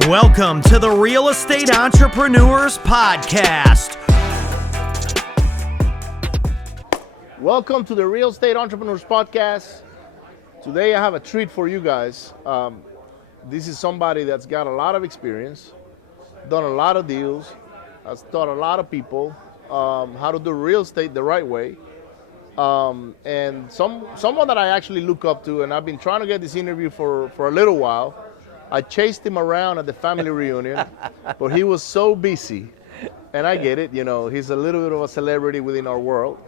Welcome to the Real Estate Entrepreneurs Podcast. Welcome to the Real Estate Entrepreneurs Podcast. Today I have a treat for you guys. This is somebody that's got a lot of experience, done a lot of deals, has taught a lot of people how to do real estate the right way. And someone that I actually look up to, and I've been trying to get this interview for a little while. I chased him around at the family reunion, but he was so busy. And I get it, you know, he's a little bit of a celebrity within our world.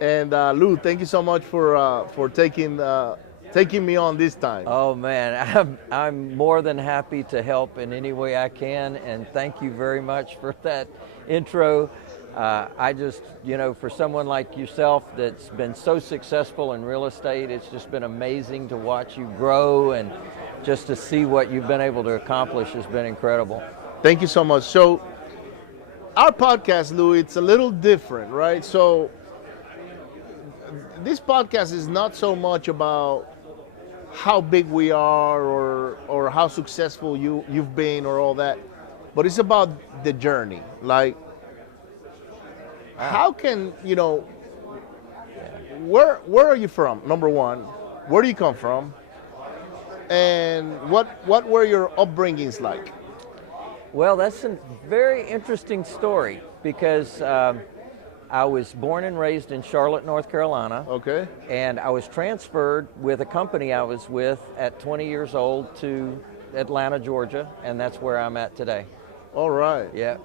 And Lou, thank you so much for taking me on this time. Oh man, I'm more than happy to help in any way I can, and thank you very much for that intro. I just, you know, for someone like yourself that's been so successful in real estate, it's just been amazing to watch you grow, and just to see what you've been able to accomplish has been incredible. Thank you so much. So our podcast, Lou, it's a little different, right? So this podcast is not so much about how big we are or how successful you've been or all that, but it's about the journey. Like, how can, you know, where are you from, number one? Where do you come from? And what were your upbringings like? Well, that's a very interesting story because I was born and raised in Charlotte, North Carolina. Okay. And I was transferred with a company I was with at 20 years old to Atlanta, Georgia, and that's where I'm at today. All right. Yeah.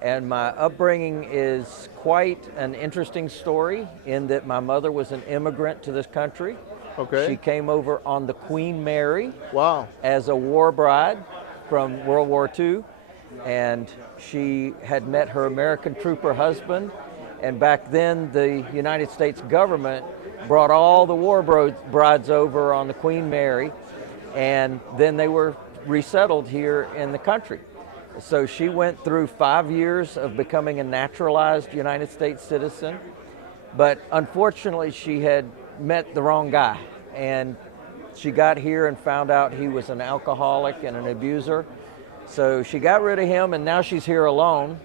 And my upbringing is quite an interesting story in that my mother was an immigrant to this country. Okay. She came over on the Queen Mary. Wow. As a war bride from World War II. And she had met her American trooper husband. And back then, the United States government brought all the war brides over on the Queen Mary. And then they were resettled here in the country. So she went through 5 years of becoming a naturalized United States citizen. But unfortunately, she had met the wrong guy, and she got here and found out he was an alcoholic and an abuser. So she got rid of him, and now she's here alone.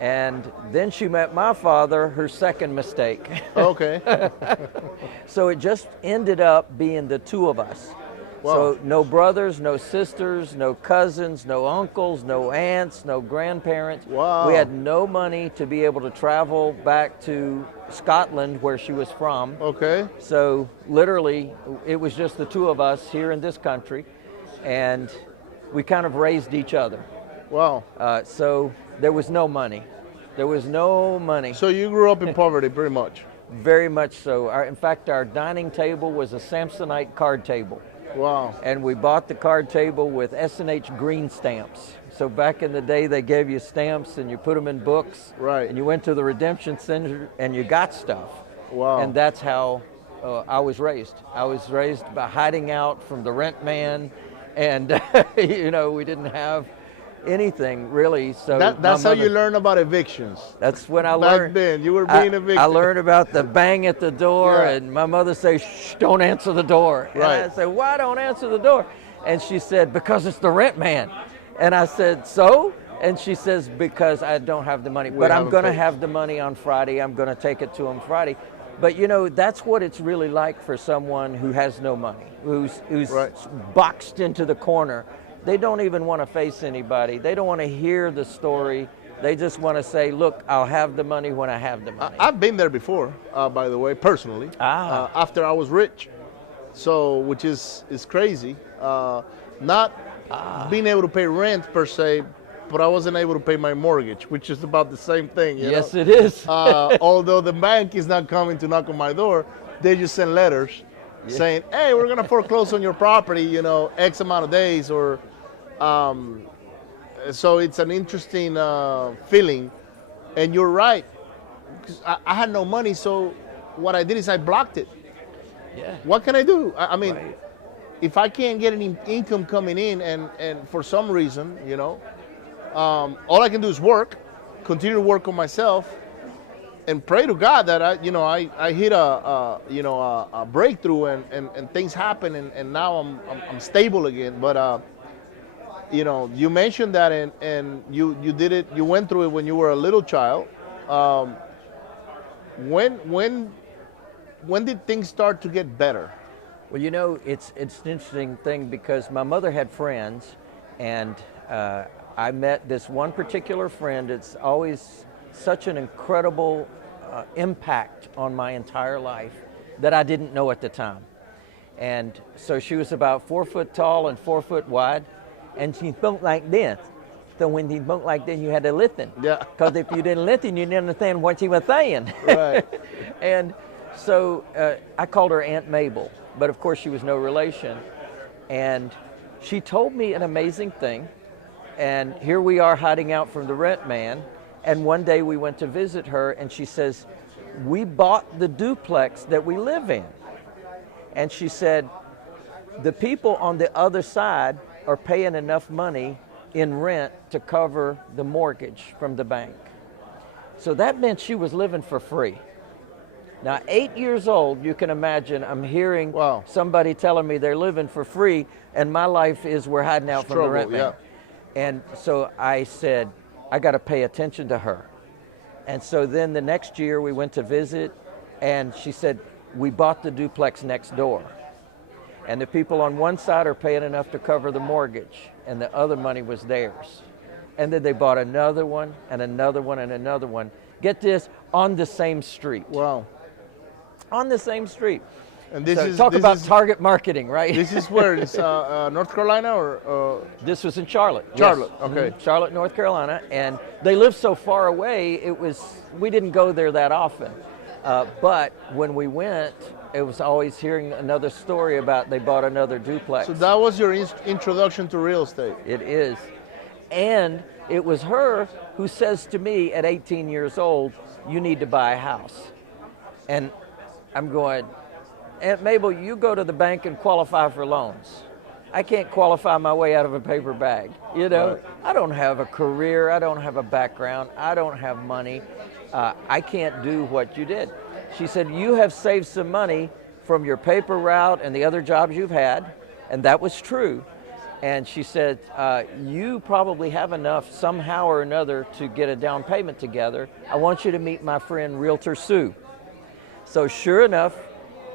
And then she met my father, her second mistake. Okay. So it just ended up being the two of us. Wow. So no brothers, no sisters, no cousins, no uncles, no aunts, no grandparents. Wow. We had no money to be able to travel back to Scotland, where she was from. Okay. So literally, it was just the two of us here in this country, and we kind of raised each other. Wow. So there was no money. There was no money. So you grew up in poverty, pretty much. Very much so. In fact, our dining table was a Samsonite card table. Wow. And we bought the card table with S&H green stamps. So back in the day, they gave you stamps and you put them in books. Right. And you went to the redemption center and you got stuff. Wow. And that's how I was raised. I was raised by hiding out from the rent man, and you know, we didn't have anything really. So that's how you learn about evictions. That's when I Back learned. then, you were being evicted. I learned about the bang at the door, Yeah. and my mother said, "Shh, don't answer the door." Right. And I said, "Why don't answer the door?" And she said, "Because it's the rent man." And I said, "So?" And she says, "Because I don't have the money. But I'm going to have the money on Friday. I'm going to take it to him Friday." But you know, that's what it's really like for someone who has no money, who's Right. boxed into the corner. They don't even want to face anybody. They don't want to hear the story. They just want to say, "Look, I'll have the money when I have the money." I've been there before, by the way, personally. After I was rich, so which is crazy. Not being able to pay rent per se, but I wasn't able to pay my mortgage, which is about the same thing. You Yes, know? it is. Although the bank is not coming to knock on my door, they just send letters saying, "Hey, we're gonna foreclose on your property, you know, X amount of days," or so it's an interesting feeling. And you're right, 'cause I had no money, so what I did is I blocked it. Yeah. What can I do? I mean, Right. if I can't get any income coming in, and for some reason, you know, all I can do is work, continue to work on myself, and pray to God that I hit a breakthrough and things happen, and now I'm stable again. But you mentioned that, and you did it. You went through it when you were a little child. Um, when did things start to get better? Well, it's an interesting thing because my mother had friends, and I met this one particular friend. It's always such an incredible impact on my entire life that I didn't know at the time. And so she was about 4 foot tall and 4 foot wide, and she spoke like this. So when he spoke like this, you had to listen. Yeah. Because if you didn't listen, you didn't understand what she was saying. Right. And so I called her Aunt Mabel, but of course she was no relation. And she told me an amazing thing. And here we are hiding out from the rent man. And one day we went to visit her, and she says, "We bought the duplex that we live in." And she said, "The people on the other side are paying enough money in rent to cover the mortgage from the bank." So that meant she was living for free. Now, 8 years old, you can imagine, I'm hearing Wow. somebody telling me they're living for free, and my life is we're hiding out from the rent man. Yeah. And so I said, I got to pay attention to her. And so then the next year we went to visit, and she said, "We bought the duplex next door. And the people on one side are paying enough to cover the mortgage, and the other money was theirs." And then they bought another one, and another one, and another one. Get this, on the same street. Wow. On the same street. And this So is talk this about is, target marketing, right? This is where it's North Carolina or This was in Charlotte. Charlotte, Yes. okay. Charlotte, North Carolina, and they lived so far away. We didn't go there that often, but when we went, it was always hearing another story about they bought another duplex. So that was your introduction to real estate. It is, and it was her who says to me at 18 years old, "You need to buy a house," and I'm going, "Aunt Mabel, you go to the bank and qualify for loans. I can't qualify my way out of a paper bag. Right. I don't have a career. I don't have a background. I don't have money. I can't do what you did." She said, "You have saved some money from your paper route and the other jobs you've had," and that was true. And she said, "You probably have enough somehow or another to get a down payment together. I want you to meet my friend Realtor Sue." So sure enough,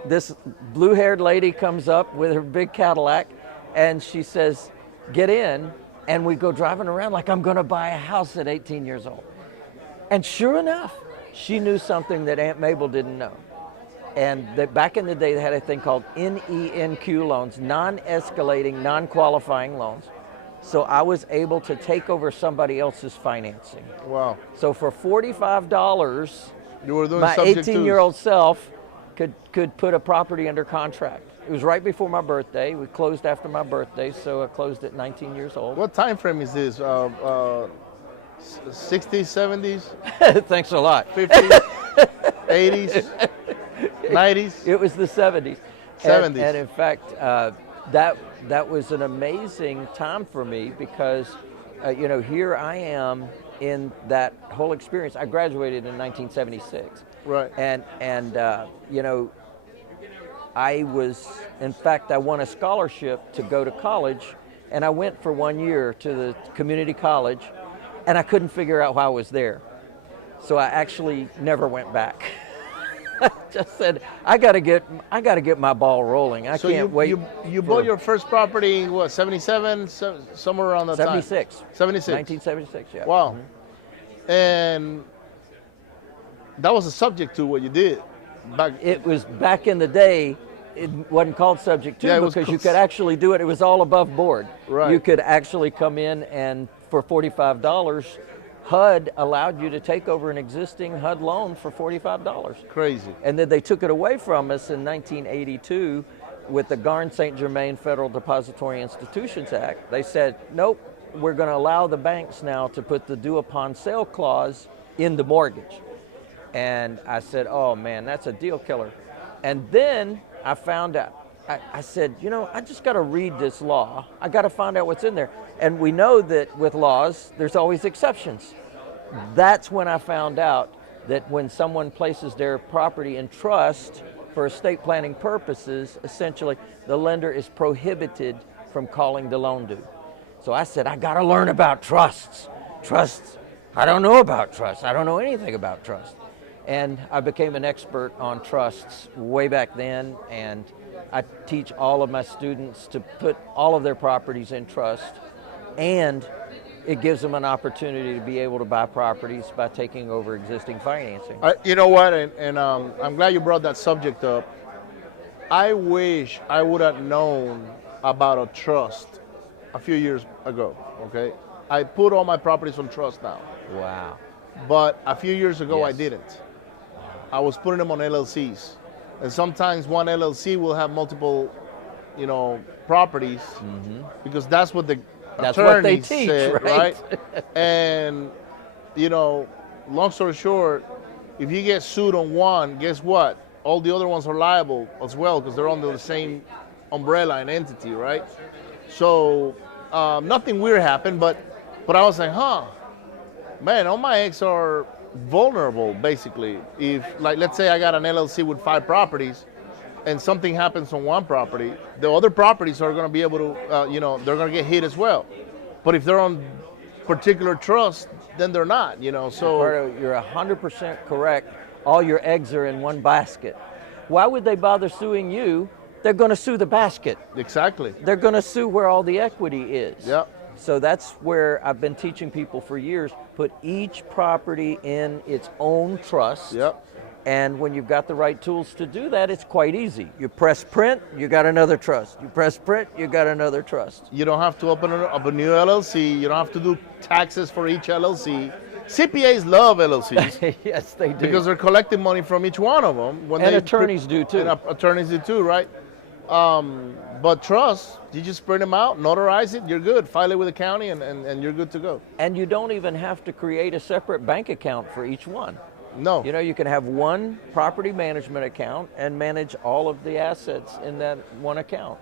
this blue-haired lady comes up with her big Cadillac, and she says, "Get in," and we go driving around like I'm going to buy a house at 18 years old. And sure enough, she knew something that Aunt Mabel didn't know. And back in the day, they had a thing called NENQ loans, non-escalating, non-qualifying loans. So I was able to take over somebody else's financing. Wow. So for $45, You were doing my subject to 18-year-old self could put a property under contract. It was right before my birthday. We closed after my birthday, so I closed at 19 years old. What time frame is this? 60s, 70s, Thanks a lot. 50s, 80s, 90s? It was the 70s. 70s. And in fact, that was an amazing time for me because, here I am in that whole experience. I graduated in 1976. Right. And I won a scholarship to go to college, and I went for 1 year to the community college, and I couldn't figure out why I was there. So I actually never went back. Just said, I gotta get my ball rolling. I can't wait. You bought your first property, what, 77, somewhere around that 76. time? 76. 1976, yeah. Wow. And that was a subject to what you did back. It was back in the day. It wasn't called subject to Yeah, it was because you called- could actually do it. It was all above board. Right. You could actually come in, and for $45, HUD allowed you to take over an existing HUD loan for $45. Crazy. And then they took it away from us in 1982 with the Garn-St. Germain Federal Depository Institutions Act. They said, nope, we're going to allow the banks now to put the due upon sale clause in the mortgage. And I said, oh man, that's a deal killer. And then I found out, I said, I just got to read this law. I got to find out what's in there. And we know that with laws, there's always exceptions. That's when I found out that when someone places their property in trust for estate planning purposes, essentially the lender is prohibited from calling the loan due. So I said, I got to learn about trusts. Trusts. I don't know about trusts. I don't know anything about trust. And I became an expert on trusts way back then, and I teach all of my students to put all of their properties in trust, and it gives them an opportunity to be able to buy properties by taking over existing financing. You know what, and I'm glad you brought that subject up. I wish I would have known about a trust a few years ago, okay? I put all my properties on trust now. Wow. But a few years ago, I Yes. didn't. I was putting them on LLCs. And sometimes one LLC will have multiple, properties because that's what the That's what they attorneys teach, said, right? And, long story short, if you get sued on one, guess what? All the other ones are liable as well because they're under the same umbrella and entity, right? So nothing weird happened, but I was like, man, all my eggs are vulnerable, basically. If, let's say I got an LLC with 5 properties and something happens on one property, the other properties are going to be able to, they're going to get hit as well. But if they're on particular trust, then they're not, so. Ricardo, you're 100% correct. All your eggs are in one basket. Why would they bother suing you? They're going to sue the basket. Exactly. They're going to sue where all the equity is. Yeah. So that's where I've been teaching people for years, put each property in its own trust. Yep. And when you've got the right tools to do that, it's quite easy. You press print, you got another trust. You press print, you got another trust. You don't have to open up a new LLC. You don't have to do taxes for each LLC. CPAs love LLCs. Yes, they do. Because they're collecting money from each one of them. And attorneys do too. And attorneys do too, right? But trust, you just print them out, notarize it, you're good. File it with the county, and you're good to go. And you don't even have to create a separate bank account for each one. No. You can have one property management account and manage all of the assets in that one account.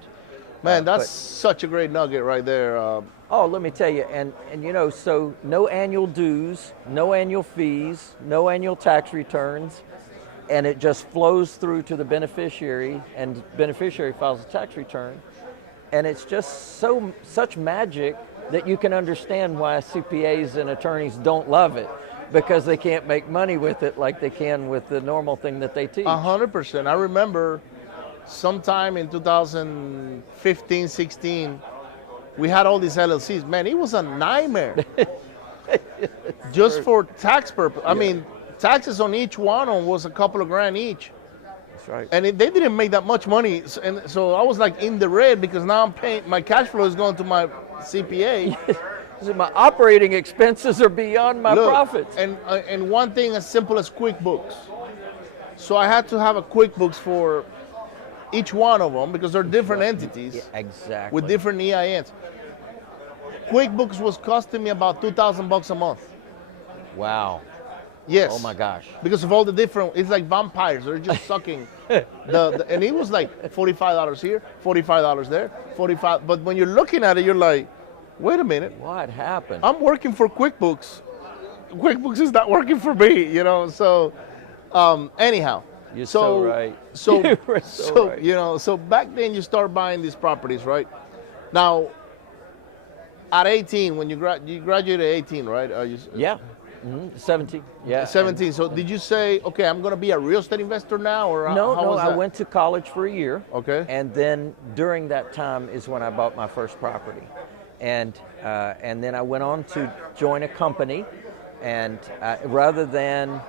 Man, that's such a great nugget right there. Let me tell you, and so no annual dues, no annual fees, no annual tax returns, and it just flows through to the beneficiary, and the beneficiary files a tax return, and it's just such magic that you can understand why CPAs and attorneys don't love it, because they can't make money with it like they can with the normal thing that they teach. 100%. I remember sometime in 2015, 16, we had all these LLCs. Man, it was a nightmare. Just for tax purpose. I mean, taxes on each one was a couple of grand each. That's right. And they didn't make that much money. And so I was like in the red because now I'm paying, my cash flow is going to my CPA. So my operating expenses are beyond my Look, profits. And one thing as simple as QuickBooks. So I had to have a QuickBooks for each one of them because they're different entities. Yeah, exactly. With different EINs. QuickBooks was costing me about $2,000 a month. Wow. Yes. Oh my gosh. Because of all the different, it's like vampires. They're just sucking. And it was like $45 here, $45 there, $45. But when you're looking at it, you're like, wait a minute. What happened? I'm working for QuickBooks. QuickBooks is not working for me, So, anyhow. You're so right. So, You were so right. So back then you start buying these properties, right? Now, at 18, when you graduated at 18, right? Yeah. 17. Yeah. 17. So did you say, okay, I'm going to be a real estate investor now, or No, how was I that? went to college for a year. Okay. And then during that time is when I bought my first property. And then I went on to join a company. And rather than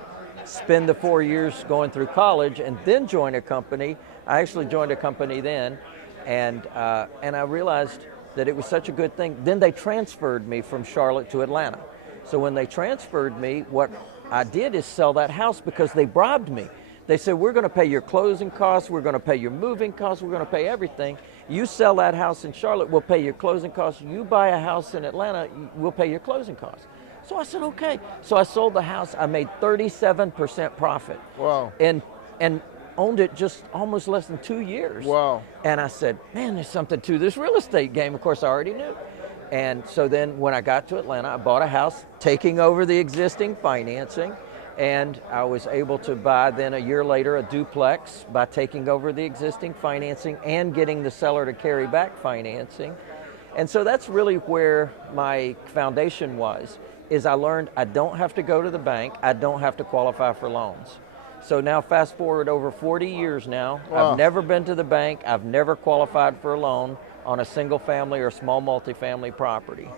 spend the 4 years going through college and then join a company, I actually joined a company then. And I realized that it was such a good thing. Then they transferred me from Charlotte to Atlanta. So when they transferred me, what I did is sell that house because they bribed me. They said, we're going to pay your closing costs, we're going to pay your moving costs, we're going to pay everything. You sell that house in Charlotte, we'll pay your closing costs. You buy a house in Atlanta, we'll pay your closing costs. So I said, okay. So I sold the house. I made 37% profit. Wow. And owned it just almost less than 2 years. Wow. And I said, man, there's something to this real estate game. Of course, I already knew. And so then when I got to Atlanta, I bought a house, taking over the existing financing. And I was able to buy then a year later a duplex by taking over the existing financing and getting the seller to carry back financing. And so that's really where my foundation was, is I learned I don't have to go to the bank, I don't have to qualify for loans. So now fast forward over 40 years now, Wow. I've never been to the bank, I've never qualified for a loan on a single family or small multifamily property.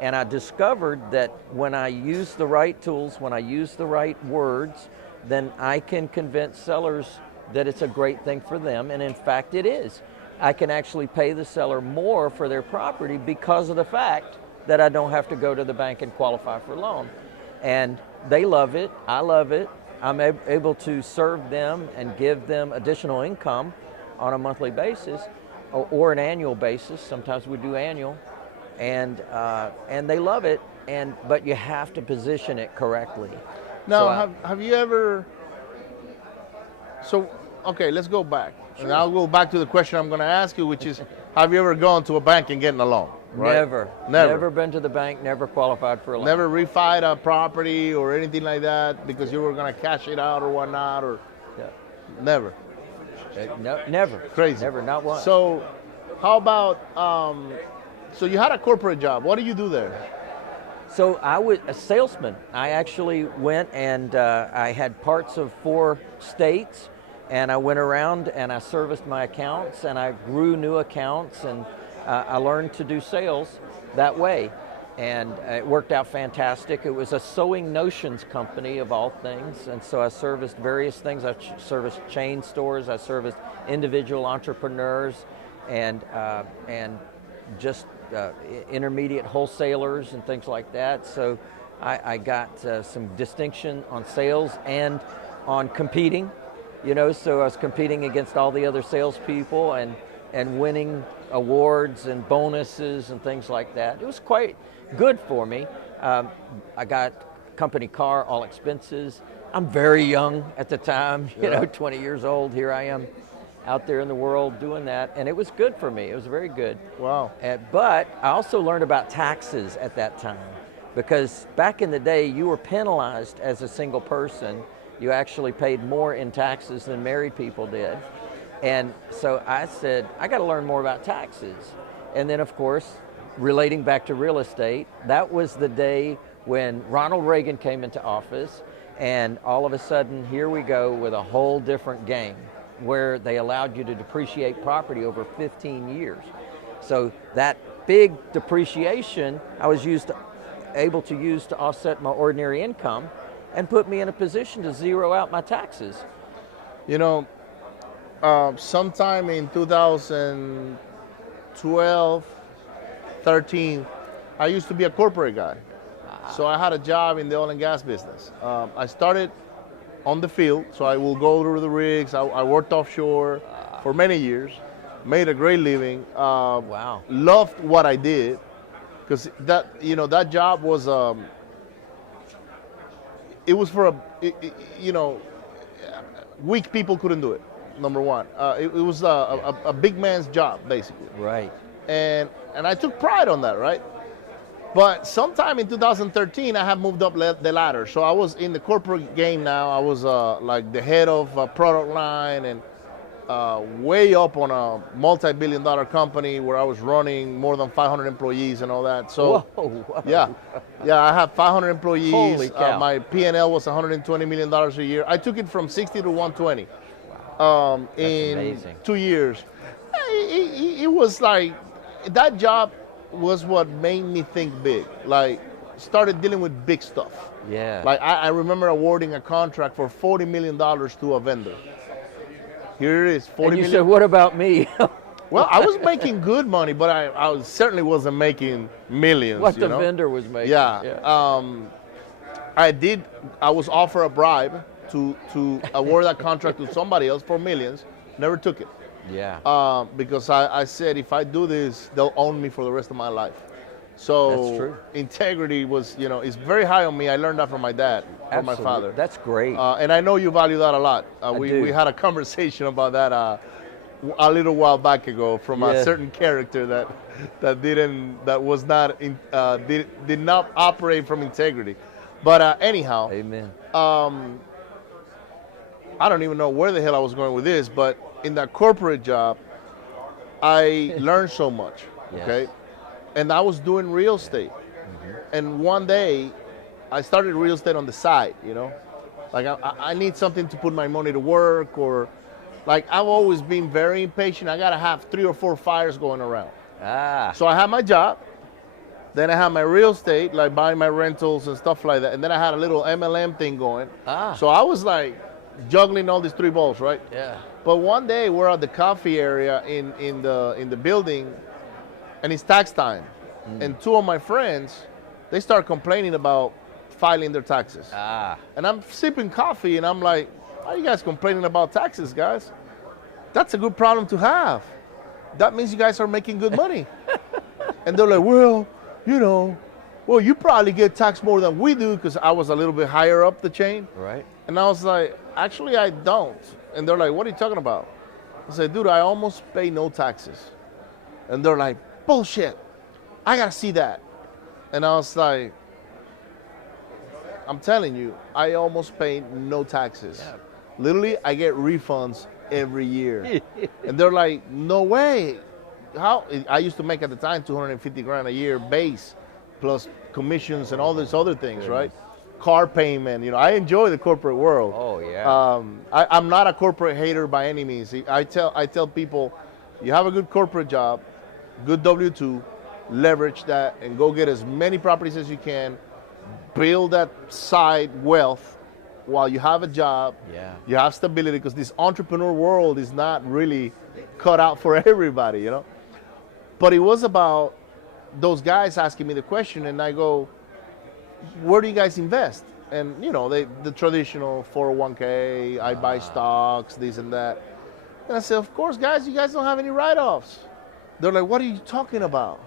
And I discovered that when I use the right tools, when I use the right words, then I can convince sellers that it's a great thing for them, and in fact it is. I can actually pay the seller more for their property because of the fact that I don't have to go to the bank and qualify for a loan. And they love it, I love it. I'm able to serve them and give them additional income on a monthly basis or an annual basis. Sometimes we do annual, and they love it. But you have to position it correctly. Now, have you ever? So, okay, let's go back, and I'll go back to the question I'm going to ask you, which is, have you ever gone to a bank and gotten a loan? Right? Never been to the bank, never qualified for a loan. Never refied a property or anything like that because you were going to cash it out or whatnot, or never. No, never. Crazy. Never, not once. So, how about? So you had a corporate job. What did you do there? So I was a salesman. I actually went and I had parts of 4 states, and I went around and I serviced my accounts and I grew new accounts, and I learned to do sales that way. And it worked out fantastic. It was a sewing notions company of all things, and so I serviced various things. I serviced chain stores, I serviced individual entrepreneurs, and just intermediate wholesalers and things like that. So I got some distinction on sales and on competing, so I was competing against all the other salespeople and winning awards and bonuses and things like that. It was quite good for me. I got company car, all expenses. I'm very young at the time, 20 years old. Here I am out there in the world doing that, and it was good for me. It was very good. Wow. But I also learned about taxes at that time, because back in the day, you were penalized as a single person. You actually paid more in taxes than married people did. And so I said, I got to learn more about taxes. And then, of course, relating back to real estate, that was the day when Ronald Reagan came into office, and all of a sudden, here we go with a whole different game, where they allowed you to depreciate property over 15 years. So that big depreciation I was able to use to offset my ordinary income and put me in a position to zero out my taxes. Sometime in 2012, 13, I used to be a corporate guy. So I had a job in the oil and gas business. I started on the field, so I will go to the rigs. I worked offshore for many years, made a great living. Wow. Loved what I did, because that job was it was for weak people couldn't do it. Number one, it was a big man's job, basically. Right. And I took pride on that, right? But sometime in 2013, I have moved up the ladder. So I was in the corporate game now. I was like the head of a product line, and way up on a multi-billion-dollar company where I was running more than 500 employees and all that. So Whoa. yeah, I have 500 employees. Holy cow. My P&L was $120 million a year. I took it from 60 to 120 in amazing. 2 years. It was like, that job was what made me think big. Like, started dealing with big stuff. Yeah. Like, I remember awarding a contract for $40 million to a vendor. Here it is, 40 and you million. said, what about me? Well, I was making good money, but I certainly wasn't making millions. What the vendor was making. Yeah. I was offered a bribe to award that contract to somebody else for millions. Never took it. Yeah. Because I said, if I do this, they'll own me for the rest of my life. So That's true. Integrity was, is very high on me. I learned that from my dad, from my father. That's great. And I know you value that a lot. We had a conversation about that a little while back ago from a certain character that did not operate from integrity. But anyhow. Amen. I don't even know where the hell I was going with this, but in that corporate job, I learned so much. Yes. Okay. and I was doing real estate. And one day, I started real estate on the side, Like I need something to put my money to work, or like I've always been very impatient. I gotta have 3 or 4 fires going around. So I had my job, then I had my real estate, like buying my rentals and stuff like that, and then I had a little MLM thing going. So I was like juggling all these 3 balls, right? Yeah. But one day we're at the coffee area in the building, and it's tax time, and 2 of my friends, they start complaining about filing their taxes. And I'm sipping coffee, and I'm like, why are you guys complaining about taxes, guys? That's a good problem to have. That means you guys are making good money. And they're like, well, you probably get taxed more than we do, because I was a little bit higher up the chain. Right. And I was like, actually, I don't. And they're like, what are you talking about? I said, dude, I almost pay no taxes. And they're like, bullshit. I got to see that. And I was like, I'm telling you, I almost pay no taxes. Yeah. Literally, I get refunds every year. And they're like, no way. How? I used to make at the time 250 grand a year base, plus commissions and all these other things, right? Car payment, I enjoy the corporate world. Oh, yeah. I'm not a corporate hater by any means. I tell people, you have a good corporate job, good W-2, leverage that and go get as many properties as you can, build that side wealth while you have a job. Yeah. You have stability, because this entrepreneur world is not really cut out for everybody, But it was about those guys asking me the question, and I go, where do you guys invest? And the traditional 401k, I buy stocks, this and that. And I said, of course, guys, you guys don't have any write-offs. They're like, what are you talking about?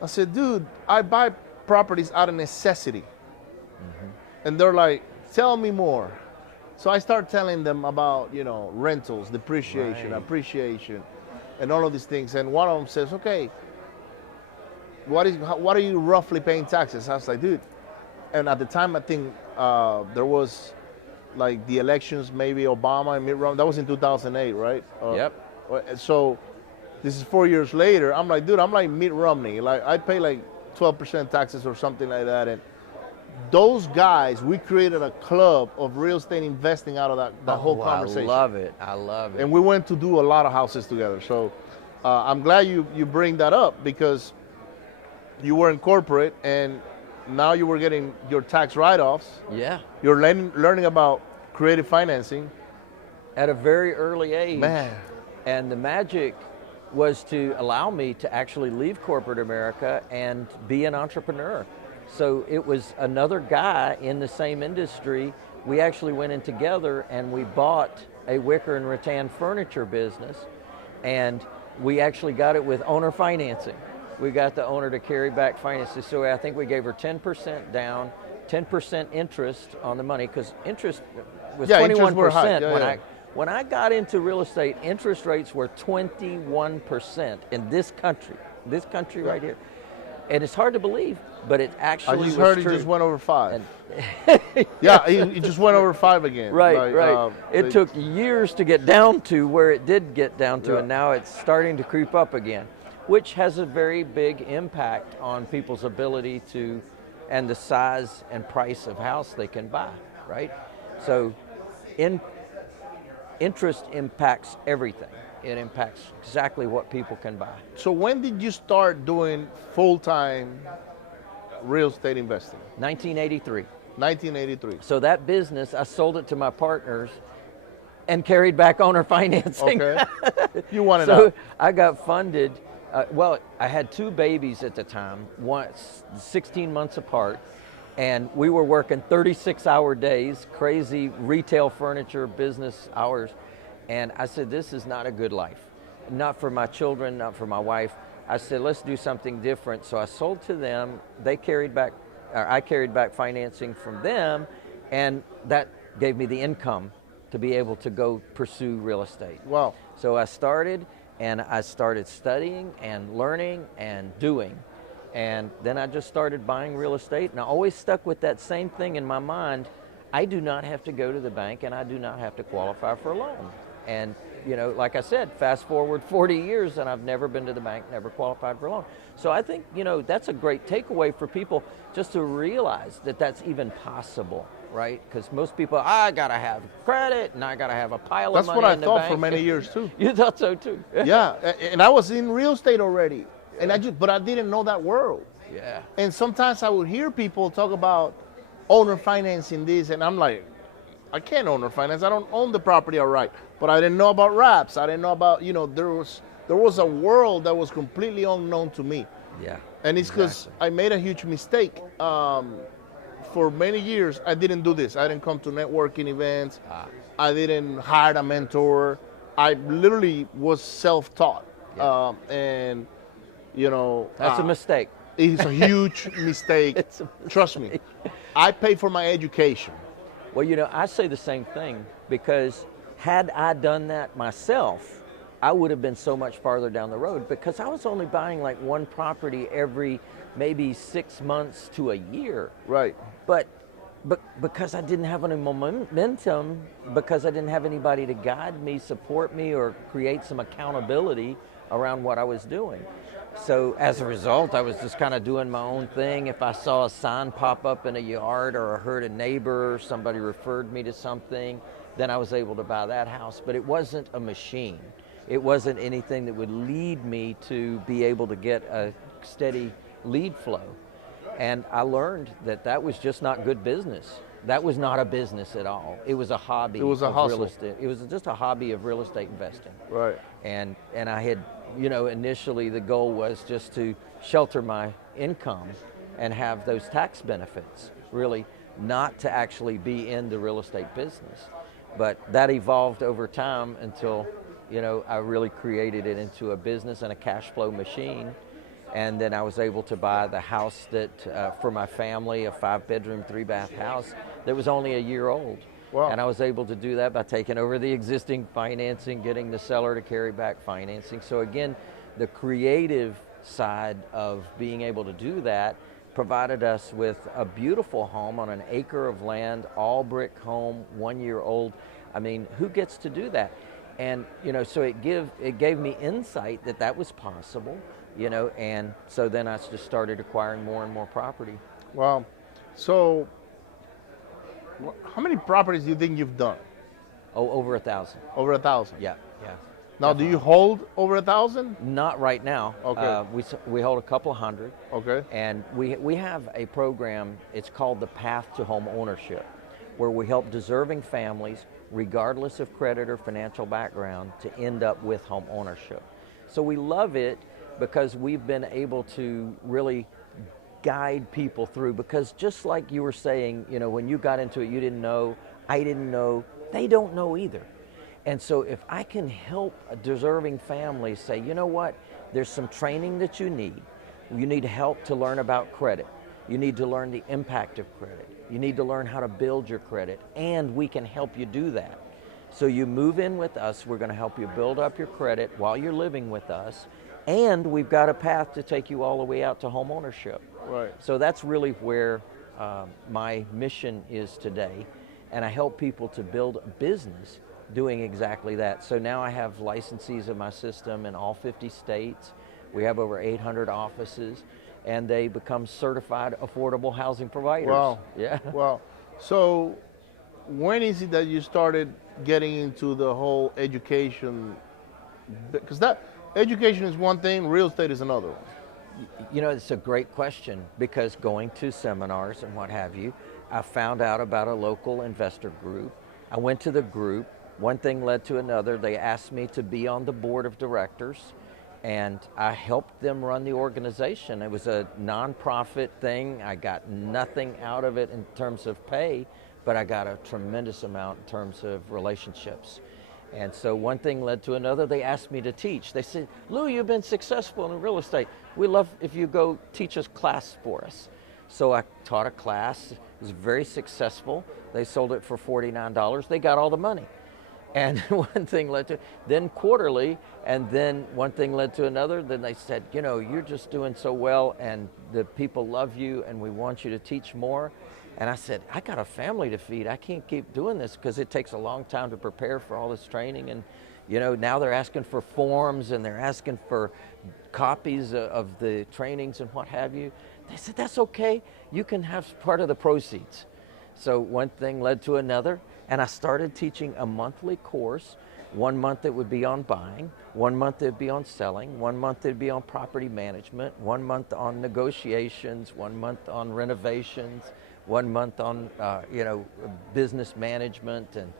I said, dude, I buy properties out of necessity. And they're like, tell me more. So I start telling them about, rentals, depreciation, appreciation, and all of these things. And one of them says, okay, what are you roughly paying taxes? I was like, dude. And at the time, I think there was like the elections, maybe Obama and Mitt Romney. That was in 2008, right? Yep. So this is 4 years later. I'm like, dude, I'm like Mitt Romney. Like I pay like 12% taxes or something like that. And those guys, we created a club of real estate investing out of that whole conversation. I love it. I love it. And we went to do a lot of houses together. So I'm glad you bring that up, because you were in corporate and now you were getting your tax write-offs. Yeah. You're learning about creative financing. At a very early age. Man. And the magic was to allow me to actually leave corporate America and be an entrepreneur. So it was another guy in the same industry. We actually went in together and we bought a wicker and rattan furniture business, and we actually got it with owner financing. We got the owner to carry back finances. So I think we gave her 10% down, 10% interest on the money, because interest was 21%. When I got into real estate, interest rates were 21% in this country right here. And it's hard to believe, but it actually was true. I just heard it just went over 5. Yeah, it just went over 5 again. Right. It took years to get down to where it did get down to, and now it's starting to creep up again, which has a very big impact on people's ability to, and the size and price of house they can buy, right? So interest impacts everything. It impacts exactly what people can buy. So when did you start doing full-time real estate investing? 1983. 1983. So that business, I sold it to my partners and carried back owner financing. Okay. You wanted So out. I got funded. I had 2 babies at the time, 16 months apart, and we were working 36-hour days, crazy retail furniture business hours. And I said, this is not a good life. Not for my children, not for my wife. I said, let's do something different. So I sold to them. I carried back financing from them, and that gave me the income to be able to go pursue real estate. Wow. So I started studying and learning and doing. And then I just started buying real estate, and I always stuck with that same thing in my mind. I do not have to go to the bank, and I do not have to qualify for a loan. And like I said, fast forward 40 years and I've never been to the bank, never qualified for a loan. So I think, that's a great takeaway for people just to realize that that's even possible, right? Because most people, I got to have credit and I got to have a pile of money in the bank. That's what I thought for many years too. You thought so too? Yeah, and I was in real estate already, and but I didn't know that world. Yeah. And sometimes I would hear people talk about owner financing this, and I'm like, I can't owner finance. I don't own the property outright. But I didn't know about wraps. I didn't know about, there was a world that was completely unknown to me. Yeah. And it's because I made a huge mistake. For many years, I didn't do this. I didn't come to networking events. I didn't hire a mentor. I literally was self-taught. Yeah. That's a mistake. It's a huge mistake. It's a mistake. Trust me. I paid for my education. Well, I say the same thing, because had I done that myself, I would have been so much farther down the road, because I was only buying like one property every maybe 6 months to a year. Right. But because I didn't have any momentum, because I didn't have anybody to guide me, support me, or create some accountability around what I was doing. So as a result, I was just kind of doing my own thing. If I saw a sign pop up in a yard, or I heard a neighbor, somebody referred me to something, then I was able to buy that house. But it wasn't a machine. It wasn't anything that would lead me to be able to get a steady lead flow. And I learned that was just not good business. That was not a business at all. It was a hobby. It was a hustle. Real estate. It was just a hobby of real estate investing. Right. And I had, initially the goal was just to shelter my income and have those tax benefits, really not to actually be in the real estate business. But that evolved over time until, I really created it into a business and a cash flow machine. And then I was able to buy the house that, for my family, a 5-bedroom, 3-bath house that was only a year old. Wow. And I was able to do that by taking over the existing financing, getting the seller to carry back financing. So again, the creative side of being able to do that provided us with a beautiful home on an acre of land, all brick home, 1 year old. I mean, who gets to do that? And, so it gave me insight that was possible. And so then I just started acquiring more and more property. Wow. So how many properties do you think you've done? Oh, over 1,000. Over 1,000? Yeah. Now, do you hold over 1,000? Not right now. Okay. We hold a couple hundred. Okay. And we have a program, it's called the Path to Home Ownership, where we help deserving families, regardless of credit or financial background, to end up with home ownership. So we love it because we've been able to really guide people through, because just like you were saying, when you got into it, you didn't know, I didn't know, they don't know either. And so if I can help a deserving family say, you know what, there's some training that you need. You need help to learn about credit. You need to learn the impact of credit. You need to learn how to build your credit, and we can help you do that. So you move in with us, we're going to help you build up your credit while you're living with us, and we've got a path to take you all the way out to home ownership. Right. So that's really where my mission is today, and I help people to build a business doing exactly that. So now I have licensees in my system in all 50 states. We have over 800 offices, and they become certified affordable housing providers. Wow. Yeah. Wow. So when is it that you started getting into the whole education? Because that education is one thing, real estate is another one. It's a great question, because going to seminars and what have you, I found out about a local investor group. I went to the group. One thing led to another. They asked me to be on the board of directors, and I helped them run the organization. It was a nonprofit thing. I got nothing out of it in terms of pay, but I got a tremendous amount in terms of relationships. And so one thing led to another. They asked me to teach. They said, Lou, you've been successful in real estate. We'd love if you go teach us class for us. So I taught a class. It was very successful. They sold it for $49. They got all the money. And one thing led to, then quarterly, and then one thing led to another. Then they said, you're just doing so well, and the people love you, and we want you to teach more. And I said, I got a family to feed. I can't keep doing this, because it takes a long time to prepare for all this training. And You know, now they're asking for forms and they're asking for copies of the trainings and what have you. They said, that's okay. You can have part of the proceeds. So one thing led to another, and I started teaching a monthly course. 1 month it would be on buying, 1 month it would be on selling, 1 month it would be on property management, 1 month on negotiations, 1 month on renovations, 1 month on business management, and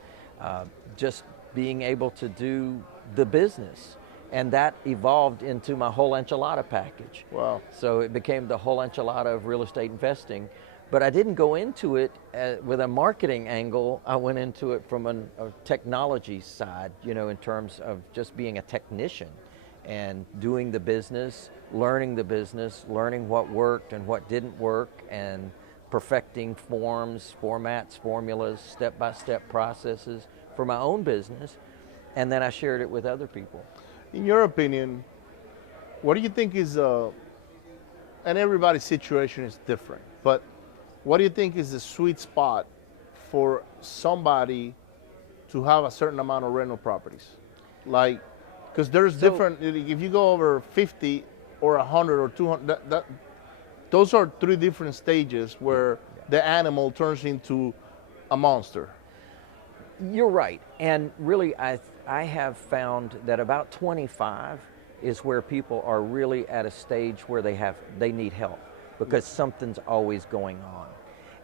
just being able to do the business. And that evolved into my whole enchilada package. Wow. So it became the whole enchilada of real estate investing. But I didn't go into it with a marketing angle. I went into it from a technology side, in terms of just being a technician and doing the business, learning what worked and what didn't work, and perfecting forms, formats, formulas, step-by-step processes for my own business. And then I shared it with other people. In your opinion, what do you think is, and everybody's situation is different, but what do you think is the sweet spot for somebody to have a certain amount of rental properties? Like, because there's different, if you go over 50 or 100 or 200, those are three different stages where the animal turns into a monster. You're right. And really, I have found that about 25 is where people are really at a stage where they need help, because something's always going on.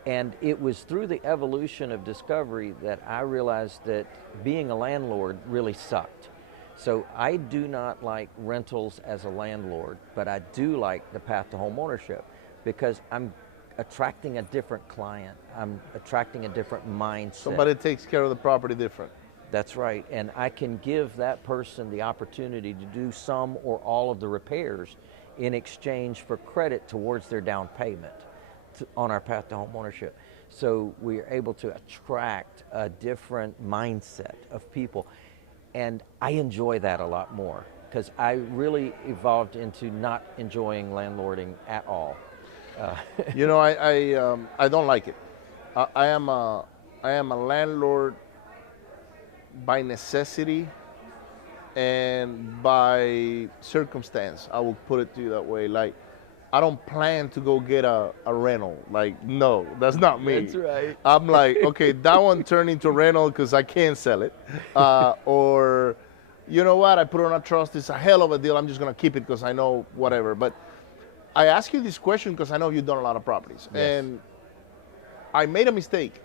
And it was through the evolution of discovery that I realized that being a landlord really sucked. So I do not like rentals as a landlord, but I do like the path to home ownership, because I'm attracting a different client. I'm attracting a different mindset. Somebody takes care of the property different. That's right. And I can give that person the opportunity to do some or all of the repairs in exchange for credit towards their down payment on our path to home ownership. So we are able to attract a different mindset of people. And I enjoy that a lot more, because I really evolved into not enjoying landlording at all. I don't like it. I am a landlord by necessity and by circumstance. I will put it to you that way. Like, I don't plan to go get a rental. Like, no, that's not me. That's right. I'm like, okay, that one turned into rental because I can't sell it. Or, you know what, I put it on a trust. It's a hell of a deal. I'm just going to keep it because I know whatever. But I ask you this question because I know you've done a lot of properties. Yes. And I made a mistake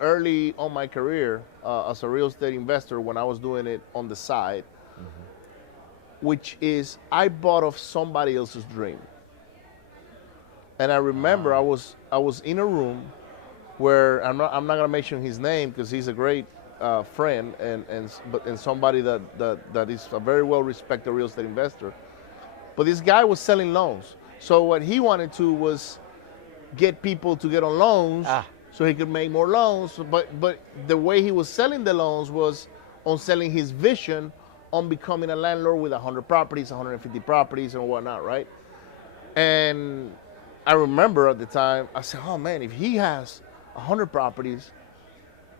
early on my career as a real estate investor when I was doing it on the side, which is I bought off somebody else's dream. And I remember I was in a room where I'm not gonna mention his name because he's a great friend and somebody that is a very well respected real estate investor. But this guy was selling loans. So what he wanted to was get people to get on loans so he could make more loans. But the way he was selling the loans was on selling his vision on becoming a landlord with 100 properties, 150 properties and whatnot, right? And I remember at the time, I said, oh man, if he has 100 properties,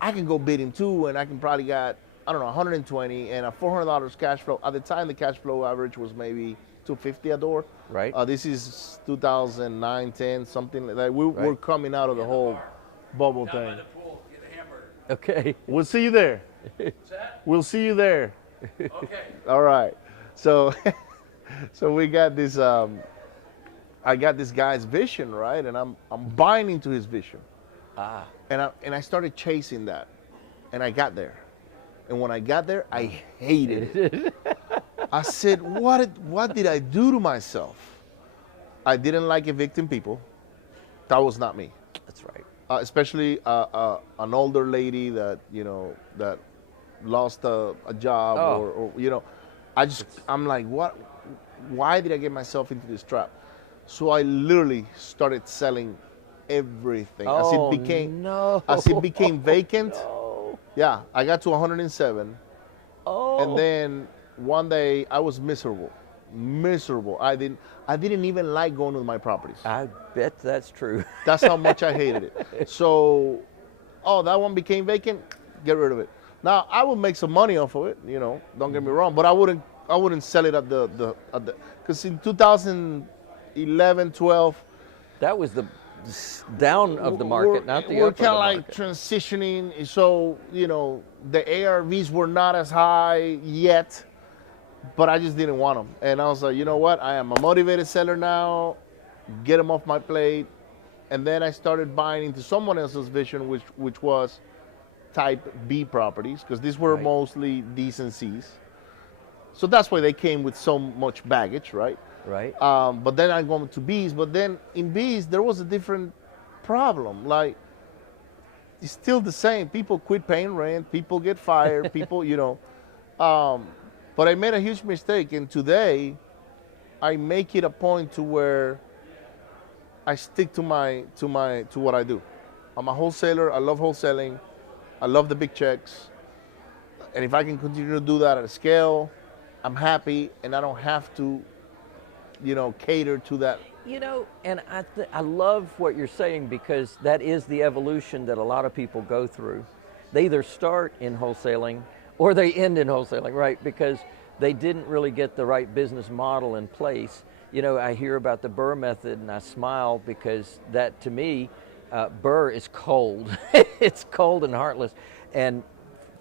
I can go bid him too, and I can probably get, I don't know, 120 and a $400 cash flow. At the time, the cash flow average was maybe $250 a door. Right. This is 2009, 10, something like that. We're coming out of the whole bubble thing. By the pool, get a hamburger. Okay. We'll see you there. What's that? We'll see you there. Okay. All right. So, so we got this. I got this guy's vision, right, and I'm buying into his vision. And I started chasing that, and I got there. And when I got there, I hated it. I said, what did I do to myself? I didn't like evicting people. That was not me. That's right. Especially an older lady that that lost a job or I'm like, what? Why did I get myself into this trap? So I literally started selling everything as it became vacant. No. Yeah, I got to 107. Oh. And then one day I was miserable. I didn't even like going to my properties. I bet that's true. That's how much I hated it. So, that one became vacant, get rid of it. Now I would make some money off of it, don't get me wrong, but I wouldn't sell it at the because in 2011, 12, That was the down of the market, not the we're up of the kind of like market. transitioning, so the ARVs were not as high yet, but I just didn't want them, and I was like, you know what, I am a motivated seller now, get them off my plate, and then I started buying into someone else's vision, which was type B properties, because these were Right. mostly D's and C's. So that's why they came with so much baggage, right? Right. But then I go to B's. But then in B's, there was a different problem. Like, it's still the same. People quit paying rent. People get fired. But I made a huge mistake. And today, I make it a point to where I stick to what I do. I'm a wholesaler. I love wholesaling. I love the big checks. And if I can continue to do that at a scale, I'm happy, and I don't have to, cater to that. And I love what you're saying, because that is the evolution that a lot of people go through. They either start in wholesaling or they end in wholesaling, right? Because they didn't really get the right business model in place. I hear about the Burr method and I smile, because that, to me, Burr is cold. It's cold and heartless. And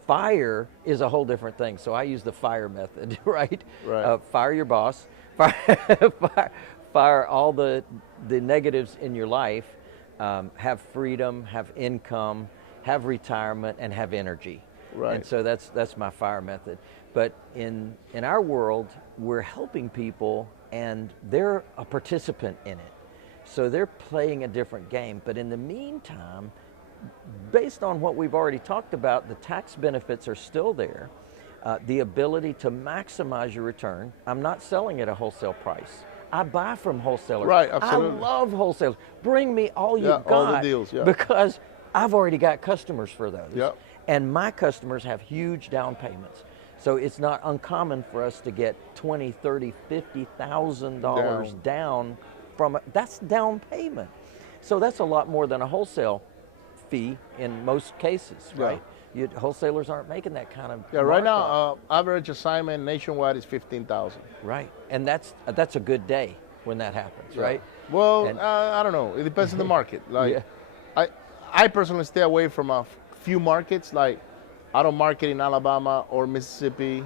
fire is a whole different thing. So I use the fire method, right? Right. Fire your boss, fire all the negatives in your life, have freedom, have income, have retirement, and have energy. Right. And so that's my fire method. But in our world, we're helping people, and they're a participant in it. So they're playing a different game. But in the meantime, based on what we've already talked about, the tax benefits are still there. The ability to maximize your return. I'm not selling at a wholesale price. I buy from wholesalers. Right, absolutely. I love wholesalers. Bring me all you got. all the deals, yeah. Because I've already got customers for those. Yep. And my customers have huge down payments. So it's not uncommon for us to get $20,000, $30,000, $50,000 down from that's down payment. So that's a lot more than a wholesale fee in most cases, right? Wholesalers aren't making that kind of Right markup. now, average assignment nationwide is 15,000. Right, and that's a good day when that happens, right? Well, And- I don't know. It depends on the market. Like, Yeah. I personally stay away from a few markets. Like, I don't market in Alabama or Mississippi,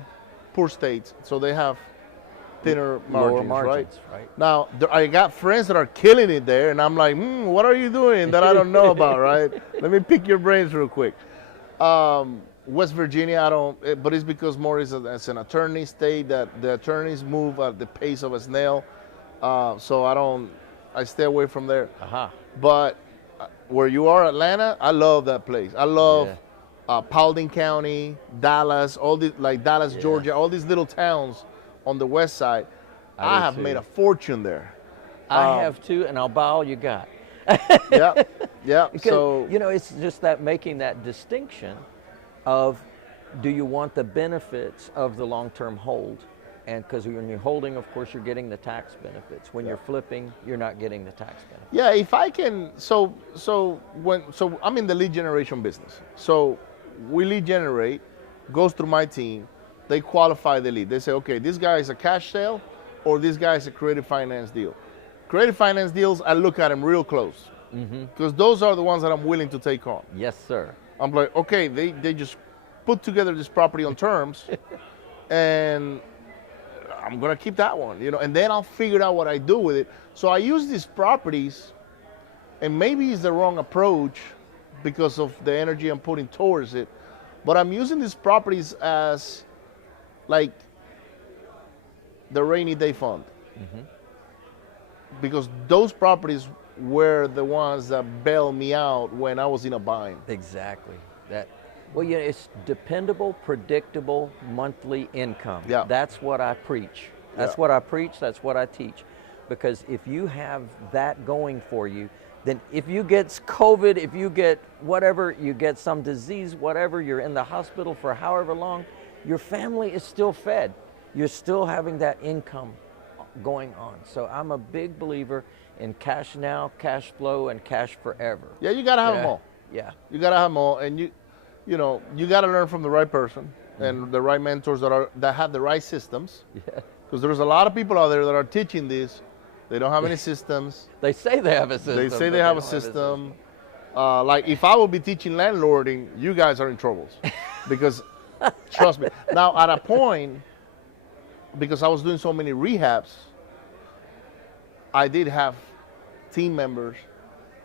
poor states, so they have thinner Lower margins, margins, right? right. Now, I got friends that are killing it there, and I'm like, what are you doing that I don't know about, right? Let me pick your brains real quick. West Virginia, I don't, but it's because more is as an attorney state that the attorneys move at the pace of a snail. So I stay away from there. Aha. But where you are, Atlanta, I love that place. I love Yeah. Paulding County, Dallas, all these, like Dallas, Yeah. Georgia, all these little towns on the west side. I do I have too. made a fortune there. I have too, and I'll buy all you got. Yeah, yeah. Because, So it's just that making that distinction of, do you want the benefits of the long-term hold? And because when you're holding, of course, you're getting the tax benefits. When you're flipping, you're not getting the tax benefits. yeah, if I can, so I'm in the lead generation business. So we lead generate, goes through my team. They qualify the lead. They say, okay, this guy is a cash sale, or this guy is a creative finance deal. Creative finance deals, I look at them real close, because those are the ones that I'm willing to take on. Yes, sir. I'm like, okay, they just put together this property on terms, and I'm gonna keep that one, and then I'll figure out what I do with it. So I use these properties, and maybe it's the wrong approach because of the energy I'm putting towards it, but I'm using these properties as like the rainy day fund. Because those properties were the ones that bailed me out when I was in a bind. Exactly. It's dependable, predictable monthly income. Yeah. That's what I preach. That's Yeah. what I preach. That's what I teach. Because if you have that going for you, then if you get COVID, if you get whatever, you get some disease, whatever, you're in the hospital for however long, your family is still fed. You're still having that income going on. So I'm a big believer in cash now, cash flow, and cash forever. Yeah, you gotta have them all. Yeah. You gotta have them all, and you got to learn from the right person and the right mentors that have the right systems. Yeah. Because there's a lot of people out there that are teaching this. They don't have any systems. They say they have a system. They say but they have a don't system. Like if I would be teaching landlording, you guys are in trouble. Because trust me. Now at a point, because I was doing so many rehabs, I did have team members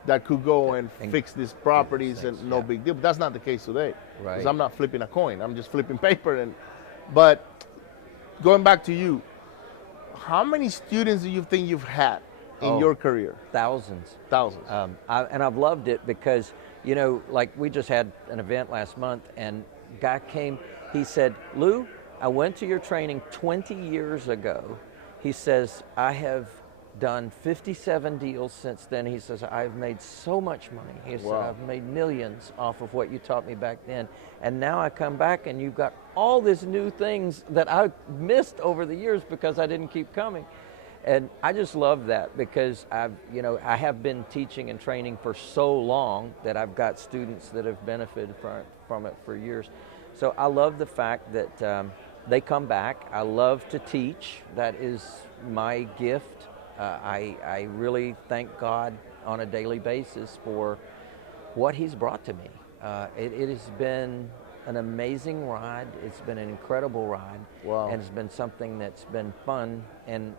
that could go and fix these properties and no big deal. But that's not the case today. Right. Because I'm not flipping a coin. I'm just flipping paper. But going back to you, how many students do you think you've had in your career? Thousands. Thousands. And I've loved it because, like we just had an event last month and guy came, he said, Lou, I went to your training 20 years ago. He says, I have done 57 deals since then. He says, I've made so much money. He said, I've made millions off of what you taught me back then. And now I come back and you've got all these new things that I missed over the years because I didn't keep coming. And I just love that because I have been teaching and training for so long that I've got students that have benefited from it for years. So I love the fact that they come back. I love to teach. That is my gift. I really thank God on a daily basis for what He's brought to me. It has been an amazing ride. It's been an incredible ride. Wow. And it's been something that's been fun and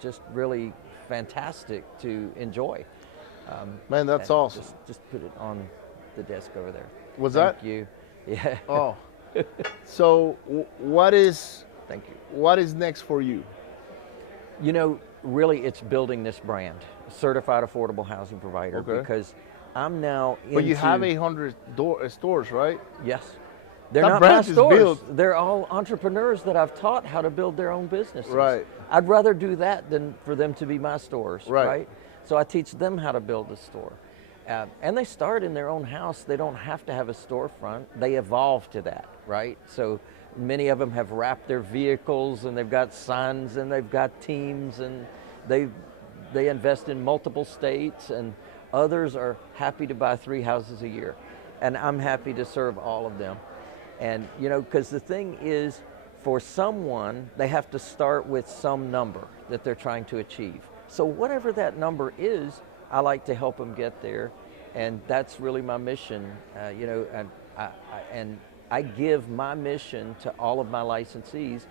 just really fantastic to enjoy. Man, that's awesome. Just put it on the desk over there. Thank you. Yeah. Oh. So what is Thank you. What is next for you? Really it's building this brand, certified affordable housing provider, because I'm now into... But you have 800 stores, right? Yes. They're That not my branch is stores. built. They're all entrepreneurs that I've taught how to build their own businesses. Right. I'd rather do that than for them to be my stores, Right. So I teach them how to build a store. And they start in their own house. They don't have to have a storefront. They evolve to that, right? So many of them have wrapped their vehicles and they've got signs and they've got teams and they invest in multiple states, and others are happy to buy 3 houses a year. And I'm happy to serve all of them. And, because the thing is, for someone, they have to start with some number that they're trying to achieve. So whatever that number is, I like to help them get there. And that's really my mission, and I give my mission to all of my licensees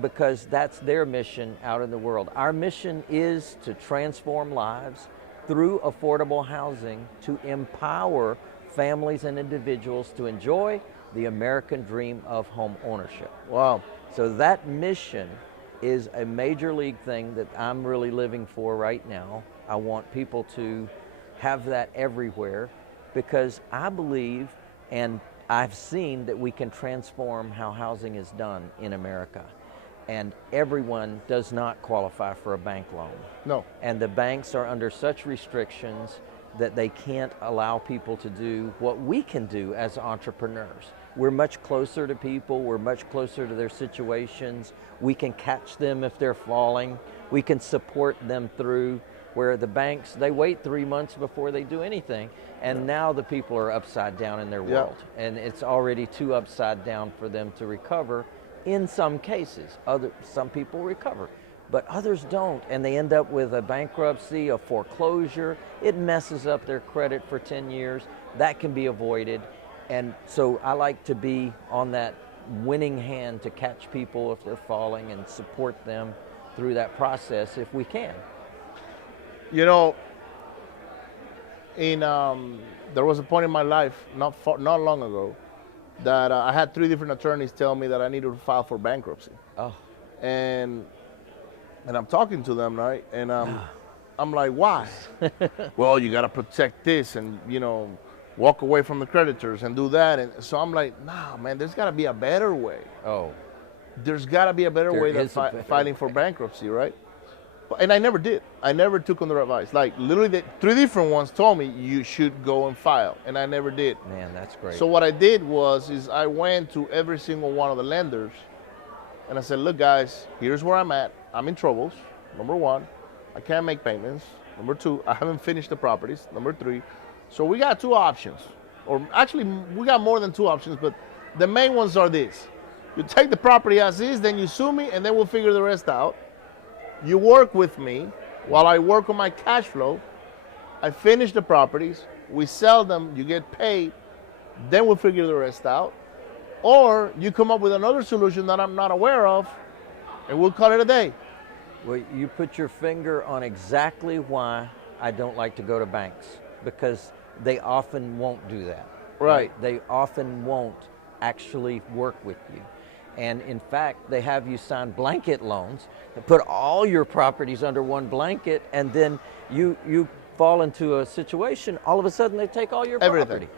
because that's their mission out in the world. Our mission is to transform lives through affordable housing, to empower families and individuals to enjoy the American dream of home ownership. Wow. So that mission is a major league thing that I'm really living for right now. I want people to have that everywhere because I believe and I've seen that we can transform how housing is done in America. And everyone does not qualify for a bank loan. No. And the banks are under such restrictions that they can't allow people to do what we can do as entrepreneurs. We're much closer to people, we're much closer to their situations. We can catch them if they're falling. We can support them through, where the banks, they wait 3 months before they do anything. And now the people are upside down in their world. And it's already too upside down for them to recover in some cases. Some people recover, but others don't. And they end up with a bankruptcy, a foreclosure. It messes up their credit for 10 years. That can be avoided. And so I like to be on that winning hand to catch people if they're falling and support them through that process if we can. There was a point in my life, not long ago, that I had 3 different attorneys tell me that I needed to file for bankruptcy. Oh. And I'm talking to them, right? And I'm like, why? Well, you got to protect this and, walk away from the creditors and do that. And so I'm like, nah, man, there's got to be a better way. Oh. There's got to be a better way than filing for bankruptcy, right? And I never did. I never took on their advice. Like literally 3 different ones told me you should go and file, and I never did. Man, that's great. So what I did is I went to every single one of the lenders and I said, look guys, here's where I'm at. I'm in troubles. Number 1, I can't make payments. Number 2, I haven't finished the properties. Number 3, so we got 2 options. or actually we got more than two options, but the main ones are these. You take the property as is, then you sue me, and then we'll figure the rest out. You work with me while I work on my cash flow. I finish the properties, we sell them, you get paid, then we'll figure the rest out. Or you come up with another solution that I'm not aware of, and we'll call it a day. Well, you put your finger on exactly why I don't like to go to banks, because they often won't do that. Right. They often won't actually work with you. And in fact, they have you sign blanket loans that put all your properties under one blanket, and then you fall into a situation, all of a sudden they take all your Everything. property.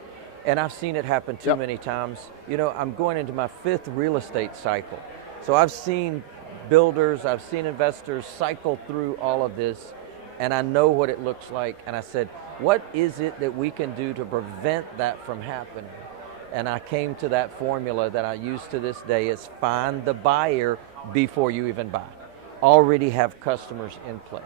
And I've seen it happen too Yep. many times. You know, I'm going into my 5th real estate cycle. So I've seen builders, I've seen investors cycle through all of this, and I know what it looks like. And I said, what is it that we can do to prevent that from happening? And I came to that formula that I use to this day is find the buyer before you even buy. Already have customers in place.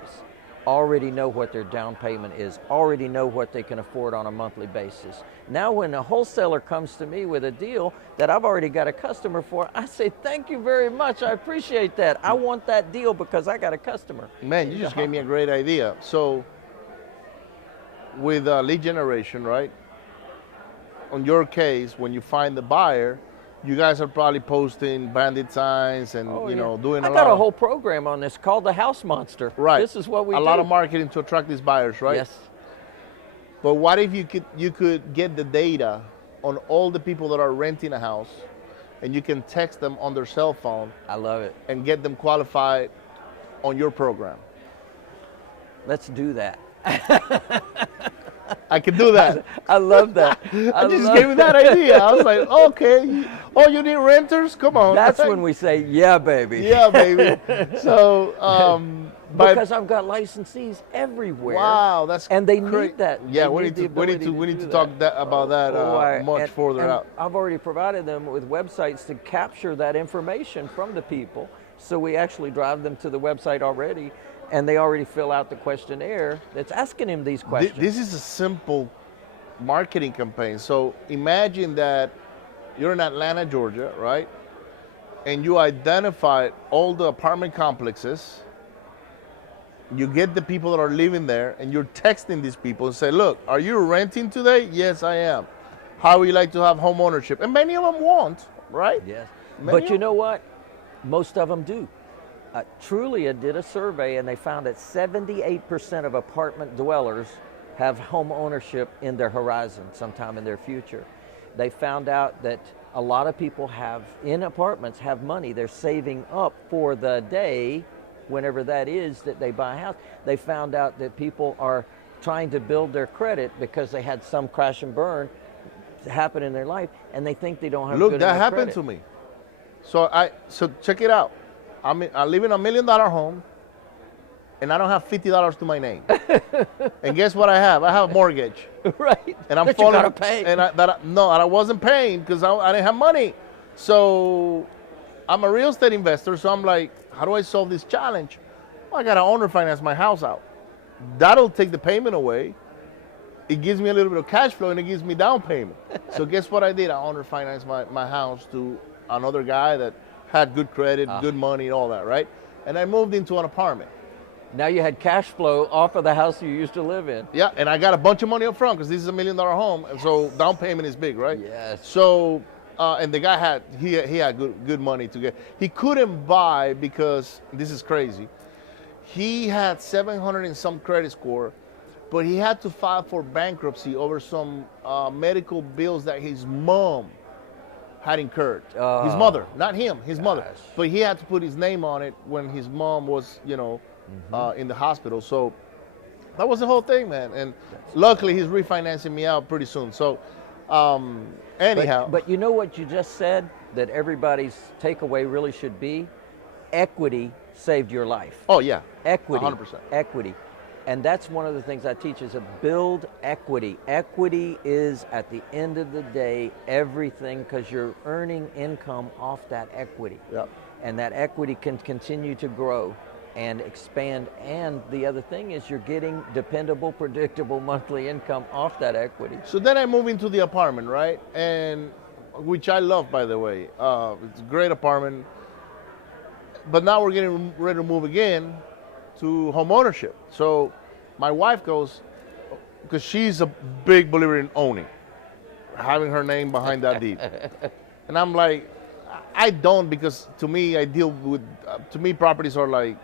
Already know what their down payment is. Already know what they can afford on a monthly basis. Now when a wholesaler comes to me with a deal that I've already got a customer for, I say, thank you very much, I appreciate that. I want that deal because I got a customer. Man, you just gave me a great idea. So with lead generation, right? On your case, when you find the buyer, you guys are probably posting bandit signs and doing I a lot got a of whole program on this called the House Monster. right. This is what we a do. lot of marketing to attract these buyers, right? Yes. But what if you could get the data on all the people that are renting a house, and you can text them on their cell phone I love it. and get them qualified on your program? Let's do that. I can do that. I love that. I just gave me that idea. I was like, okay, oh, you need renters? Come on. That's when we say, yeah, baby. Yeah, baby. So, because I've got licensees everywhere. wow, that's and they great. need that. Yeah, They we need need the to ability we need do to talk about that much and- further and out. I've already provided them with websites to capture that information from the people. So we actually drive them to the website already, and they already fill out the questionnaire that's asking him these questions. This is a simple marketing campaign. So imagine that you're in Atlanta, Georgia, right? And you identify all the apartment complexes. You get the people that are living there, and you're texting these people and say, look, are you renting today? Yes, I am. How would you like to have home ownership? And many of them won't, right? Yes. Many But you know what? Most of them do. Trulia did a survey, and they found that 78% of apartment dwellers have home ownership in their horizon sometime in their future. They found out that a lot of people in apartments have money they're saving up for the day, whenever that is, that they buy a house. They found out that people are trying to build their credit because they had some crash and burn happen in their life, and they think they don't have Look, good that enough happened credit. to me. So check it out. I live in $1 million home, and I don't have $50 to my name. And guess what I have? I have a mortgage. Right. And I'm That you falling. gotta pay. And I wasn't paying because I didn't have money. So I'm a real estate investor. So I'm like, how do I solve this challenge? Well, I gotta owner finance my house out. That'll take the payment away. It gives me a little bit of cash flow, and it gives me down payment. So guess what I did? I owner financed my house to another guy that had good credit, good money, and all that, right? And I moved into an apartment. Now you had cash flow off of the house you used to live in. Yeah, and I got a bunch of money up front because this is $1 million home, and so down payment is big, right? Yes. So, and the guy had good money to get. He couldn't buy because this is crazy. He had 700 and some credit score, but he had to file for bankruptcy over some medical bills that his mom had incurred. His mother, not him, his mother. Gosh. But he had to put his name on it when his mom was, in the hospital. So that was the whole thing, man. And luckily, he's refinancing me out pretty soon. So anyhow. But you know what you just said that everybody's takeaway really should be? Equity saved your life. Oh, yeah. Equity. 100%. Equity. And that's one of the things I teach is to build equity. Equity is, at the end of the day, everything, because you're earning income off that equity. Yep. And that equity can continue to grow. and expand. And the other thing is you're getting dependable, predictable monthly income off that equity. So then I move into the apartment, right? And which I love, by the way. It's a great apartment. But now we're getting ready to move again to home ownership. So my wife goes, because she's a big believer in owning, having her name behind that deed. And I'm like, I don't, because to me, I deal with, to me, properties are like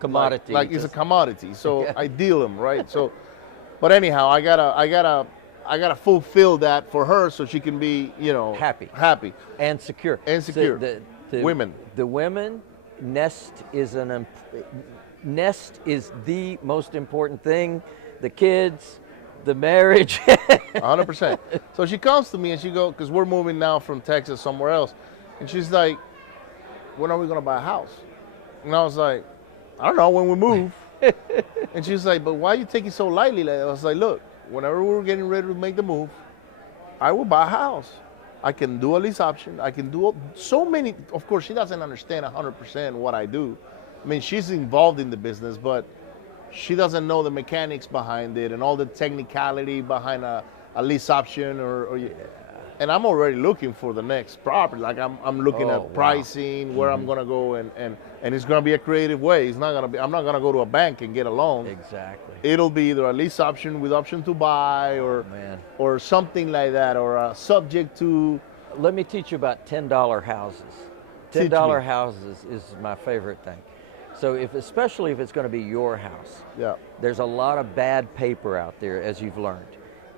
Commodity. Like it's a commodity. So I deal them, right? So, but anyhow, I gotta fulfill that for her so she can be, Happy. And secure. And secure. So Women. The women, nest is the most important thing. The kids, the marriage. 100%. So she comes to me and she goes, because we're moving now from Texas somewhere else, and she's like, when are we gonna buy a house? And I was like, I don't know, when we move. And she's like, but why are you taking it so lightly? I was like, look, whenever we're getting ready to make the move, I will buy a house. I can do a lease option. I can do so many. Of course, she doesn't understand 100% what I do. I mean, she's involved in the business, but she doesn't know the mechanics behind it and all the technicality behind a lease option and I'm already looking for the next property. Like I'm looking at pricing, where I'm gonna go, and it's gonna be a creative way. It's not gonna be. I'm not gonna go to a bank and get a loan. Exactly. It'll be either a lease option with option to buy, or something like that, or subject to. Let me teach you about $10 houses. Teach $10 me. houses is my favorite thing. So especially if it's going to be your house, there's a lot of bad paper out there, as you've learned.